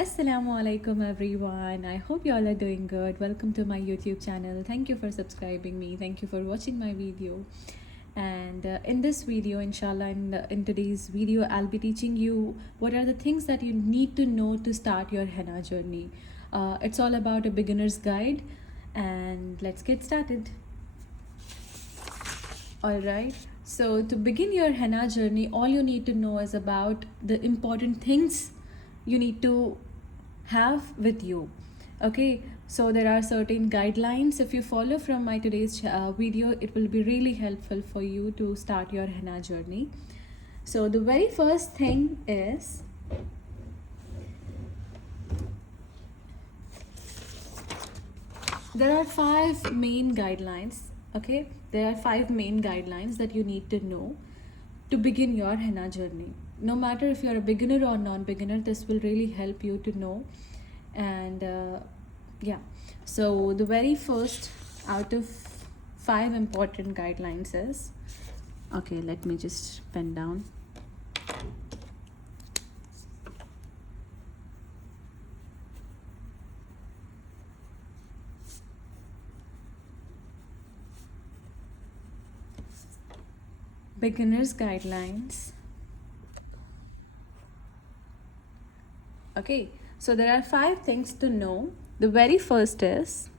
Assalamu alaikum everyone. I hope you all are doing good. Welcome to my YouTube channel. Thank you for subscribing me. Thank you for watching my video. And in this video, inshallah, in today's video, I'll be teaching you what are the things that you need to know to start your henna journey. It's all about a beginner's guide, and let's get started. Alright, so to begin your henna journey, all you need to know is about the important things you need to have with you. Okay, so there are certain guidelines. If you follow from my today's video, it will be really helpful for you to start your henna journey. So the very first thing is there are 5 main guidelines. Okay, there are 5 main guidelines that you need to know to begin your henna journey. No matter if you're a beginner or non-beginner, this will really help you to know. And yeah, so the very first out of 5 important guidelines is, okay, let me just pen down. Beginners guidelines. Okay, so there are 5 things to know. The very first is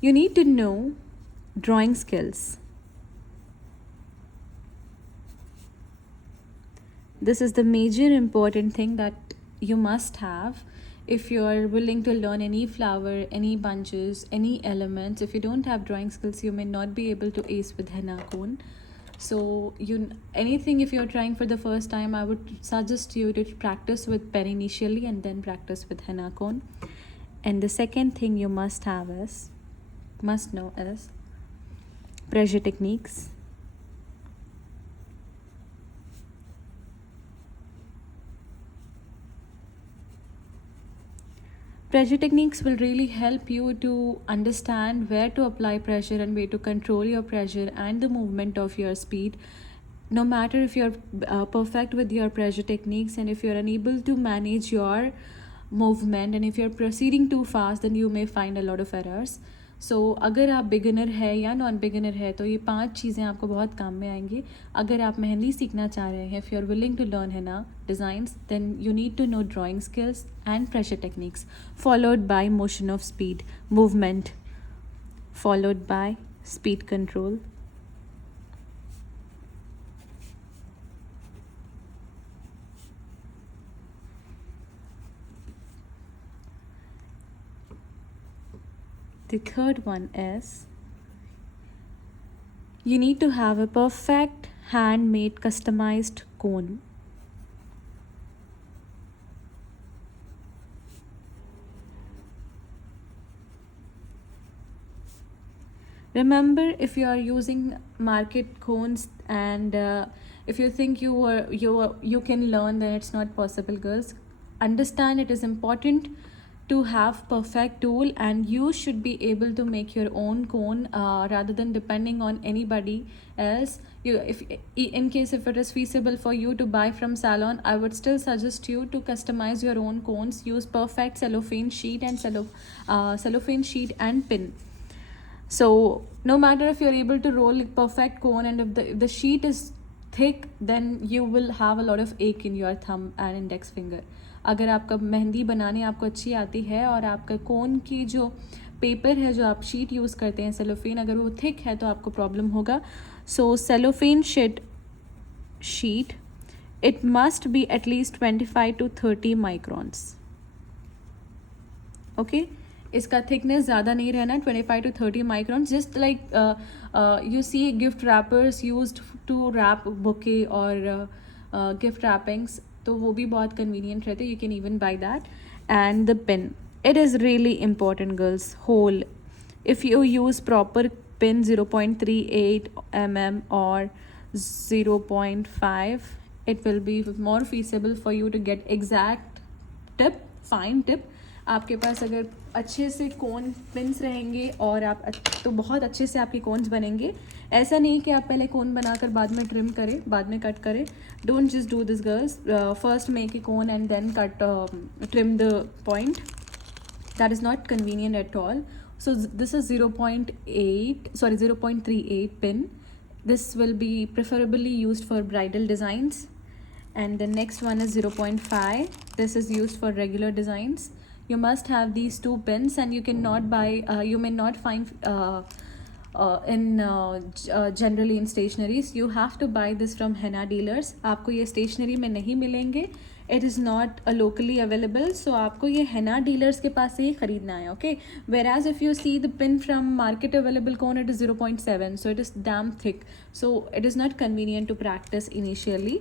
you need to know drawing skills. This is the major important thing that you must have if you are willing to learn any flower, any bunches, any elements. If you don't have drawing skills, you may not be able to ace with henna cone. So anything, if you're trying for the first time, I would suggest you to practice with pen initially and then practice with henna cone. And the second thing you must know is pressure techniques. Pressure techniques will really help you to understand where to apply pressure and where to control your pressure and the movement of your speed. No matter if you're perfect with your pressure techniques, and if you're unable to manage your movement, and if you're proceeding too fast, then you may find a lot of errors. सो अगर आप beginner है या non beginner है तो ये 5 चीज़ें आपको बहुत काम में आएंगी. अगर आप मेहंदी सीखना चाह रहे हैं, if you are willing to learn henna designs, then you need to know drawing skills and pressure techniques, followed by motion of speed, movement, followed by speed control. The third one is you need to have a perfect handmade customized cone. Remember, if you are using market cones and if you think you can learn, then it's not possible, girls. Understand, it is important to have perfect tool, and you should be able to make your own cone rather than depending on anybody else. If in case if it is feasible for you to buy from salon, I would still suggest you to customize your own cones. Use perfect cellophane sheet and cellophane sheet and pin. So no matter if you're able to roll a perfect cone, and if the sheet is thick, then you will have a lot of ache in your thumb and index finger. अगर आपका मेहंदी बनाने आपको अच्छी आती है और आपका कोन की जो पेपर है, जो आप शीट यूज़ करते हैं सेलोफेन, अगर वो थिक है तो आपको प्रॉब्लम होगा. So cellophane sheet it must be at least 25 to 30 microns. Okay, इसका थिकनेस ज़्यादा नहीं रहना, 25 to 30 microns. Just like you see gift wrappers used to wrap bouquet और गिफ्ट रैपिंग्स, तो वो भी बहुत कन्वीनियंट रहते. You can even buy that. And the pin, it is really important girls. Hole, if you use proper pin 0.38 mm or 0.5, it will be more feasible for you to get exact tip, fine tip. आपके पास अगर अच्छे से कोन pins रहेंगे और आप तो बहुत अच्छे से आपके कोन्स बनेंगे। ऐसा नहीं कि आप पहले कोन बनाकर बाद में ट्रिम करें, बाद में कट करें। Don't just do this girls, first make a cone and then cut trim the point. That is not convenient at all. So this is 0.38 pin. This will be preferably used for bridal designs. And the next one is 0.5. This is used for regular designs. You must have these two pins, and you cannot buy, you may not find generally in stationaries. You have to buy this from henna dealers. आपको ये stationery में नहीं मिलेंगे. It is not locally available, so आपको ये henna dealers के पास से ही खरीदना है, okay? Whereas if you see the pin from market available cone, it is 0.7, so it is damn thick. So it is not convenient to practice initially.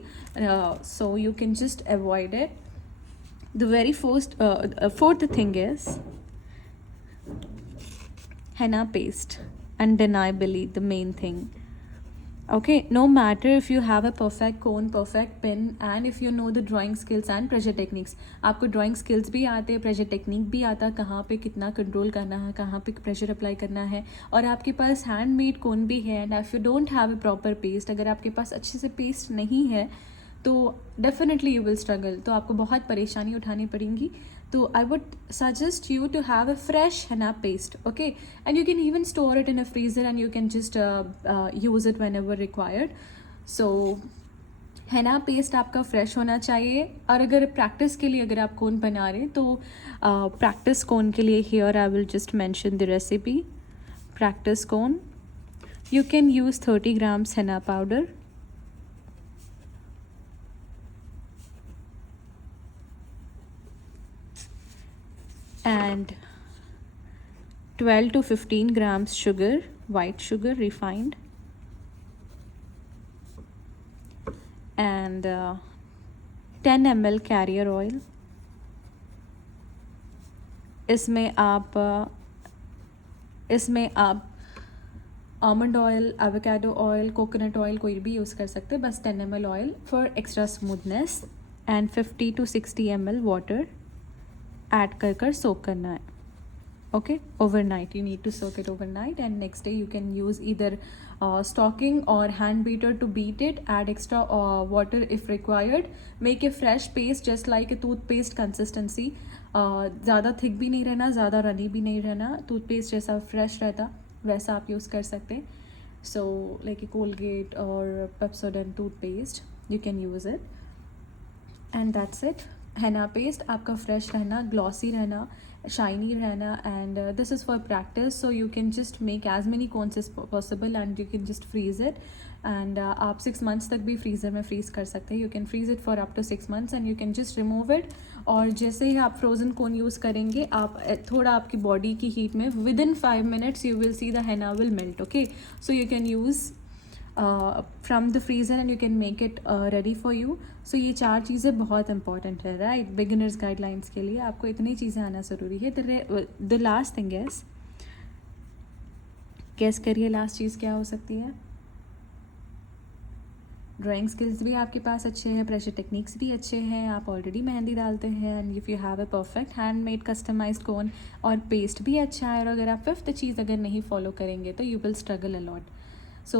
So you can just avoid it. The very fourth thing is henna paste. Undeniably the main thing. Okay, no matter if you have a perfect cone, perfect pin, and if you know the drawing skills and pressure techniques. आपको drawing skills भी आते हैं, pressure technique भी आता है, कहाँ पे कितना control करना है, कहाँ पे pressure apply करना है, और आपके पास handmade cone भी है. And if you don't have a proper paste, अगर आपके पास अच्छे से paste नहीं है तो definitely you will struggle. तो आपको बहुत परेशानी उठानी पड़ेंगी. So I would suggest you to have a fresh henna paste, okay? And you can even store it in a freezer, and you can just use it whenever required. So henna paste आपका fresh होना चाहिए. और अगर practice के लिए अगर आप कोन बना रहे तो practice कोन के लिए here I will just mention the recipe. Practice cone, you can use 30 grams henna powder. And 12 to 15 grams sugar, white sugar, refined. And 10 ml carrier oil. इसमें आप almond oil, avocado oil, coconut oil कोई भी use कर सकते हैं, बस 10 ml oil for extra smoothness. And 50 to 60 ml water add कर सोक करना है, okay? Overnight, you need to soak it overnight, and next day you can use either stocking or hand beater to beat it. Add extra water if required. Make a fresh paste just like a toothpaste consistency. ज़्यादा thick भी नहीं रहना, ज़्यादा runny भी नहीं रहना. Toothpaste जैसा fresh रहता वैसा आप यूज़ कर सकते हैं. So like a Colgate or Pepsodent toothpaste, you can use it. And that's it. henna paste आपका fresh रहना, glossy रहना, shiny रहना, and this is for practice, so you can just make as many cones as possible and you can just freeze it. And आप 6 months तक भी freezer में freeze कर सकते हैं. You can freeze it for up to 6 months and you can just remove it. और जैसे ही आप frozen cone use करेंगे, आप थोड़ा आपकी body की heat में within 5 minutes you will see the henna will melt, okay? So you can use from the freezer and you can make it ready for you. So ये 4 चीज़ें बहुत important है, right? Beginners guidelines के लिए आपको इतनी चीज़ें आना ज़रूरी है. The last thing is, guess करिए last चीज़ क्या हो सकती है? ड्राइंग स्किल्स भी आपके पास अच्छे हैं, प्रेशर टेक्निक्स भी अच्छे हैं, आप ऑलरेडी मेहंदी डालते हैं, and if you have a perfect handmade customized cone, और पेस्ट भी अच्छा है. और अगर आप 5th चीज़ अगर नहीं फॉलो करेंगे तो you will struggle a lot. So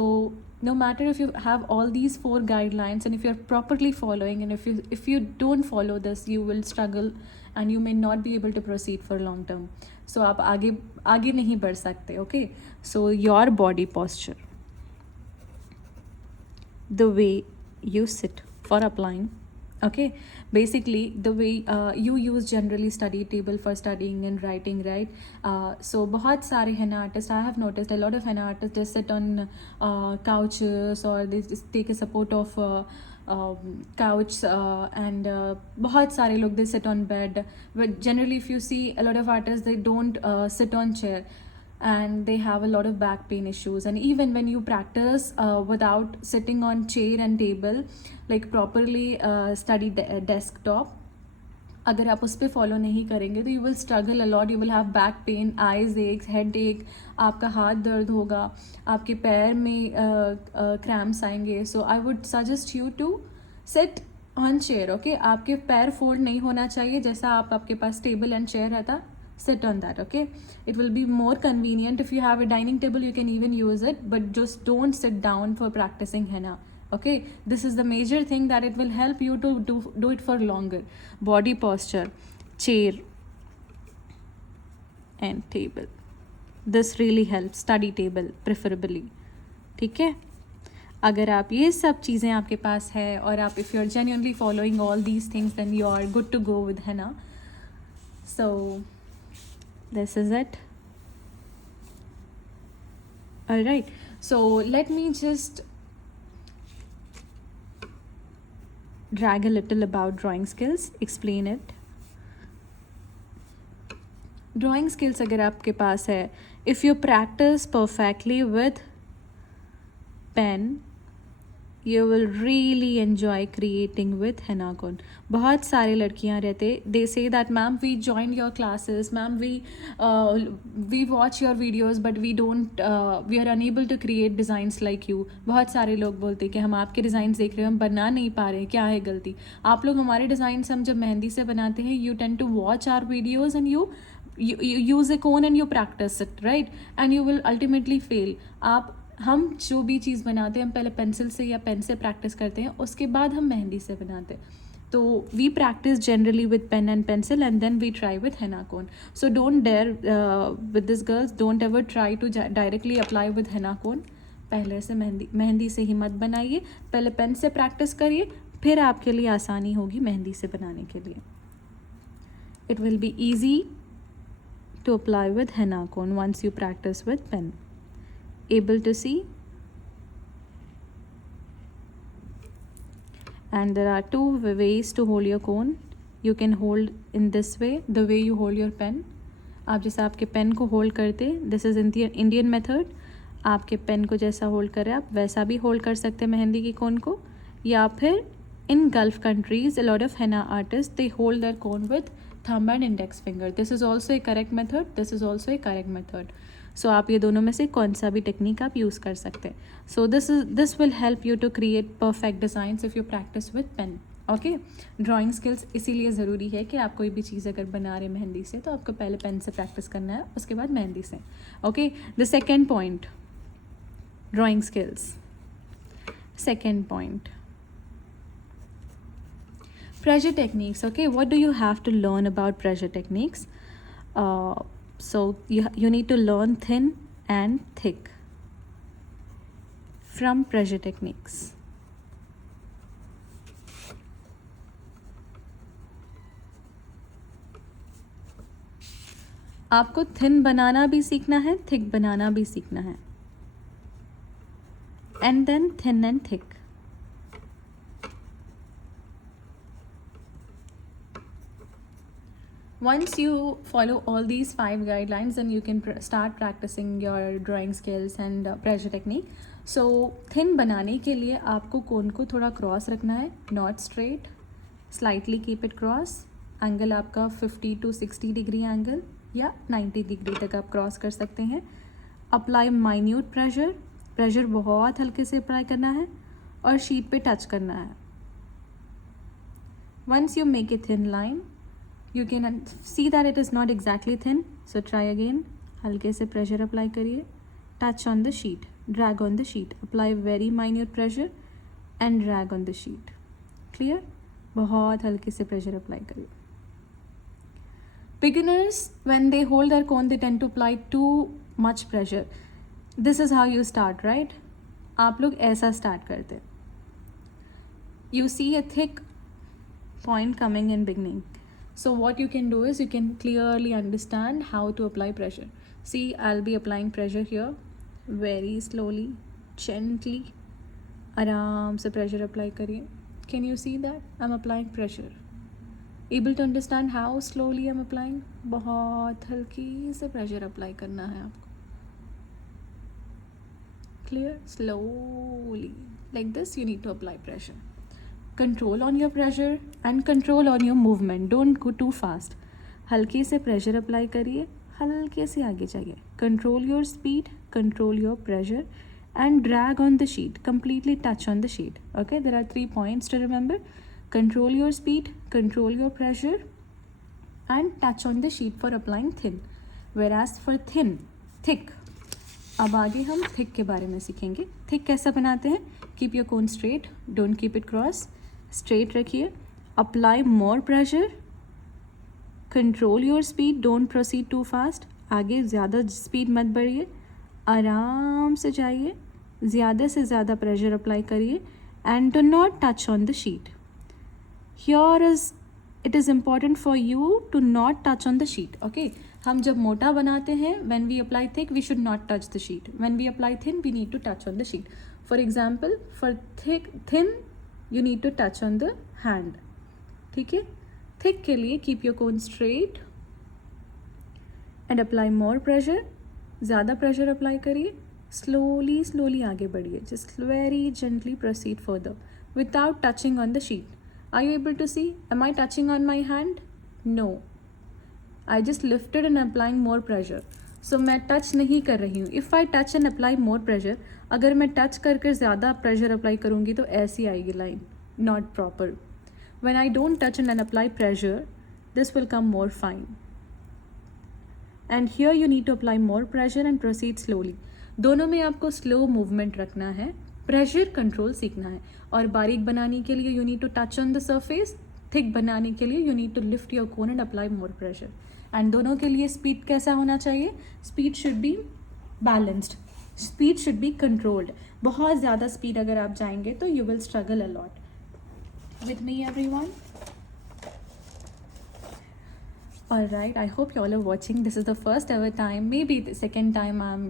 no matter if you have all these 4 guidelines and if you're properly following, and if you don't follow this, you will struggle and you may not be able to proceed for long term. So आप आगे नहीं बढ़ सकते, okay? So your body posture, the way you sit for applying, okay, basically the way you use generally study table for studying and writing, right? So बहुत सारे henna artists, I have noticed a lot of henna artists just sit on couches, or they just take a support of couch, and बहुत सारे लोग they sit on bed. But generally if you see a lot of artists, they don't sit on chair and they have a lot of back pain issues. And even when you practice without sitting on chair and table, like properly study desktop, अगर आप उस पर follow नहीं करेंगे तो you will struggle a lot. You will have back pain, eyes एक, head एक, आपका हाथ दर्द होगा, आपके पैर में क्रैम्प्स आएंगे. So I would suggest you to sit on chair, okay. आपके पैर फोल्ड नहीं होना चाहिए, जैसा आपके पास टेबल एंड चेयर रहता. Sit on that, okay. It will be more convenient if you have a dining table. You can even use it, but just don't sit down for practicing henna, okay. This is the major thing that it will help you to do it for longer. Body posture, chair and table, this really helps. Study table preferably, ठीक है. अगर आप ये सब चीज़ें आपके पास है और आप if you're genuinely following all these things, then you are good to go with henna. So this is it. All right, so let me just drag a little about drawing skills, explain it. Drawing skills अगर आपके पास है, if you practice perfectly with pen, you will really enjoy creating with henna cone. बहुत सारे लड़कियां रहते, they say that ma'am we joined your classes, ma'am we watch your videos but we don't we are unable to create designs like you. बहुत सारे लोग बोलते कि हम आपके डिज़ाइन देख रहे हैं, हम बना नहीं पा रहे, क्या है गलती. आप लोग हमारे डिज़ाइंस हम जब मेहंदी से बनाते हैं, you tend to watch our videos and you use a cone and you practice it, right, and you will ultimately fail. हम जो भी चीज़ बनाते हैं, हम पहले पेंसिल से या पेन से प्रैक्टिस करते हैं, उसके बाद हम मेहंदी से बनाते हैं. तो we practice generally with pen and pencil and then we try with henna cone. So don't dare with this girls, don't ever try to directly apply with henna cone. पहले से मेहंदी से ही मत बनाइए, पहले पेन से प्रैक्टिस करिए, फिर आपके लिए आसानी होगी मेहंदी से बनाने के लिए. It will be easy to apply with henna cone once you practice with pen. Able to see? And there are two ways to hold your cone. You can hold in this way, the way you hold your pen. आप जैसा आपके pen को hold करते, this is Indian method. आपके pen को जैसा hold करें आप वैसा भी होल्ड कर सकते हैं मेहंदी की कोन को. या फिर इन gulf countries a lot of henna artists they hold their cone with thumb and index finger. This is also a correct method. This is also a correct method. सो आप ये दोनों में से कौन सा भी टेक्निक आप यूज़ कर सकते हैं. So this will help you to create perfect designs if you practice with pen, okay. Drawing skills इसीलिए ज़रूरी है कि आप कोई भी चीज़ अगर बना रहे मेहंदी से, तो आपको पहले पेन से प्रैक्टिस करना है, उसके बाद मेहंदी से, okay. The second point, drawing skills. Second point, pressure techniques, okay. What do you have to learn about pressure techniques? So you need to learn thin and thick from pressure techniques. आपको thin बनाना भी सीखना है, thick बनाना भी सीखना है, and then thin and thick. Once you follow all these 5 guidelines, then you can start practicing your drawing skills and pressure technique. So thin बनाने के लिए आपको कोन को थोड़ा क्रॉस रखना है, not straight, slightly keep it cross. Angle आपका 50 to 60 degree angle या 90 डिग्री तक आप क्रॉस कर सकते हैं. अप्लाई माइन्यूट प्रेशर बहुत हल्के से अप्लाई करना है और शीट पे टच करना है. Once you make a thin line, you can see that it is not exactly thin, so try again. हल्के से प्रेशर अप्लाई करिए, touch on the sheet, drag on the sheet, apply very minute pressure and drag on the sheet. Clear? बहुत हल्के से pressure apply करिए. Beginners, when they hold their cone, they tend to apply too much pressure. This is how you start, right? आप लोग ऐसा start करते. You see a thick point coming in beginning. So what you can do is you can clearly understand how to apply pressure. See, I'll be applying pressure here very slowly, gently. आराम से pressure apply करिए. Can you see that? I'm applying pressure. Able to understand how slowly I'm applying? बहुत हल्की से pressure apply करना है आपको. Clear? Slowly. Like this, you need to apply pressure. Control on your pressure and control on your movement. Don't go too fast. हल्के से pressure apply करिए, हल्के से आगे जाइए. Control your speed, control your pressure and drag on the sheet. Completely touch on the sheet. Okay, there are 3 points to remember. Control your speed, control your pressure, and touch on the sheet for applying thin. Whereas for thin, thick. अब आगे हम thick के बारे में सीखेंगे. Thick कैसा बनाते हैं? Keep your cone straight, don't keep it cross, straight रखिए. Apply more pressure, control your speed, don't proceed too fast. आगे ज़्यादा स्पीड मत बढ़िए, आराम से जाइए, ज़्यादा से ज़्यादा प्रेशर अप्लाई करिए. And do not touch on the sheet. Here is it is important for you to not touch on the sheet. Okay, हम जब मोटा बनाते हैं, when we apply thick we should not touch the sheet. When we apply thin we need to touch on the sheet. For example, for thin you need to touch on the hand. ठीक है. thick के लिए keep your cone straight and apply more pressure. ज़्यादा pressure apply करिए, slowly आगे बढ़िए. Just very gently proceed further without touching on the sheet. Are you able to see? Am I touching on my hand? No. I just lifted and applying more pressure. So मैं touch नहीं कर रही हूँ. If I touch and apply more pressure, अगर मैं touch कर ज़्यादा pressure apply करूँगी तो ऐसी आएगी line, not proper. When I don't touch and apply pressure, this will come more fine. And here you need to apply more pressure and proceed slowly. दोनों में आपको स्लो मूवमेंट रखना है, प्रेशर कंट्रोल सीखना है. और बारीक बनाने के लिए you need to touch on the surface. Thick बनाने के लिए you need to lift your cone and apply more pressure. And दोनों के लिए स्पीड कैसा होना चाहिए? Speed should be balanced, speed should be controlled. बहुत ज़्यादा स्पीड अगर आप जाएंगे तो you will struggle a lot. With me everyone? Alright, I hope you all are watching. This is the first ever time, maybe the second time I'm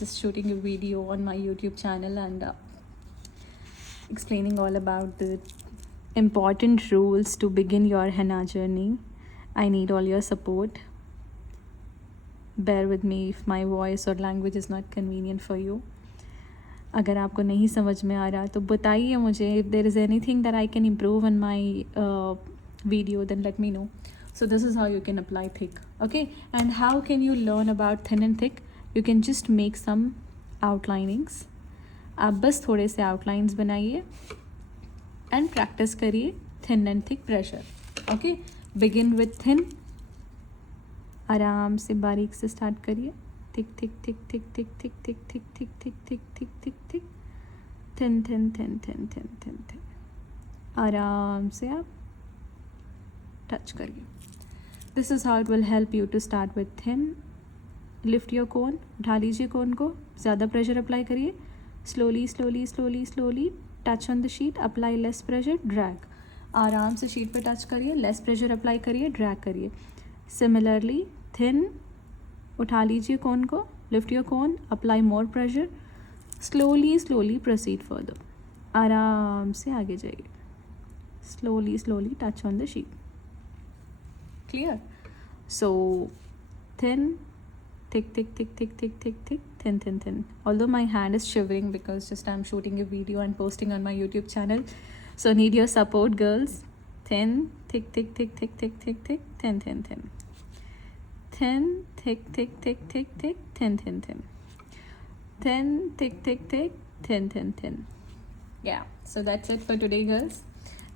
just shooting a video on my YouTube channel and explaining all about the important rules to begin your henna journey. I need all your support. Bear with me if my voice or language is not convenient for you. अगर आपको नहीं समझ में आ रहा तो बताइए मुझे. If there is anything that I can improve on my video, then let me know. So this is how you can apply thick. Okay, and how can you learn about thin and thick? You can just make some outlinings. आप बस थोड़े से outlines बनाइए and practice करिए thin and thick pressure. Okay. Begin with thin, आराम से बारीक से स्टार्ट करिए. Thick thick thick thick thick thick thick thick thick thick thick thick thick thick thin thin thin thin thin thin thin. आराम से आप touch करिए. This is how it will help you to start with thin. Lift your cone, उठा लीजिए cone को, ज़्यादा pressure apply करिए. Slowly touch on the sheet, apply less pressure, drag. आराम से शीट पे टच करिए, लेस प्रेशर अप्लाई करिए, ड्रैग करिए. सिमिलरली थिन, उठा लीजिए कोन को, lift your cone, apply more pressure, slowly proceed further. आराम से आगे जाइए. Slowly touch on the sheet. Clear? So thin, thick, thin. Although my hand is shivering because just I'm shooting a video and posting on my YouTube channel. So need your support, girls. Thin, thick, thin. Thin, thick, thin. Thin, thick, thin. Thin, thick, thin. Yeah, so that's it for today, girls.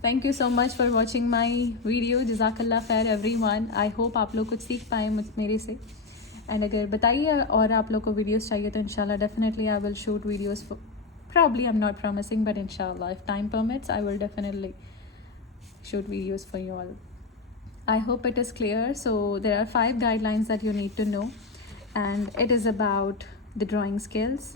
Thank you so much for watching my video. Jazakallah khair everyone. I hope आप लोग कुछ सीख पाए मेरे से. And अगर बताइए और आप लोग को वीडियोस चाहिए तो इंशाल्लाह definitely I will shoot videos. Probably I'm not promising, but inshallah, if time permits, I will definitely shoot videos for you all. I hope it is clear. So there are 5 guidelines that you need to know, and it is about the drawing skills.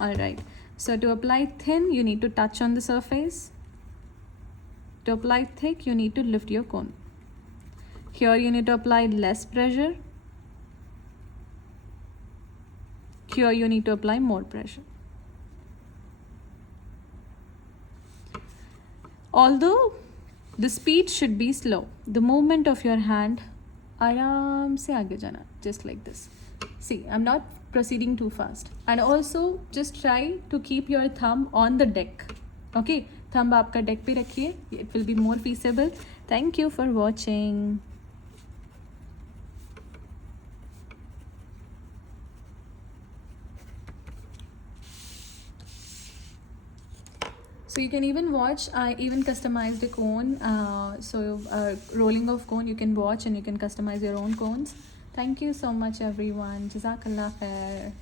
All right. So to apply thin, you need to touch on the surface. To apply thick, you need to lift your cone. Here you need to apply less pressure. Here you need to apply more pressure. Although the speed should be slow, the movement of your hand, आराम से आगे जाना, just like this. See, I'm not proceeding too fast. And also just try to keep your thumb on the deck. Okay, thumb आपका deck पे रखिए. It will be more feasible. Thank you for watching. So you can even watch. I even customized a cone. Rolling of cone, you can watch and you can customize your own cones. Thank you so much, everyone. Jazakallah khair.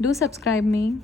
Do subscribe me.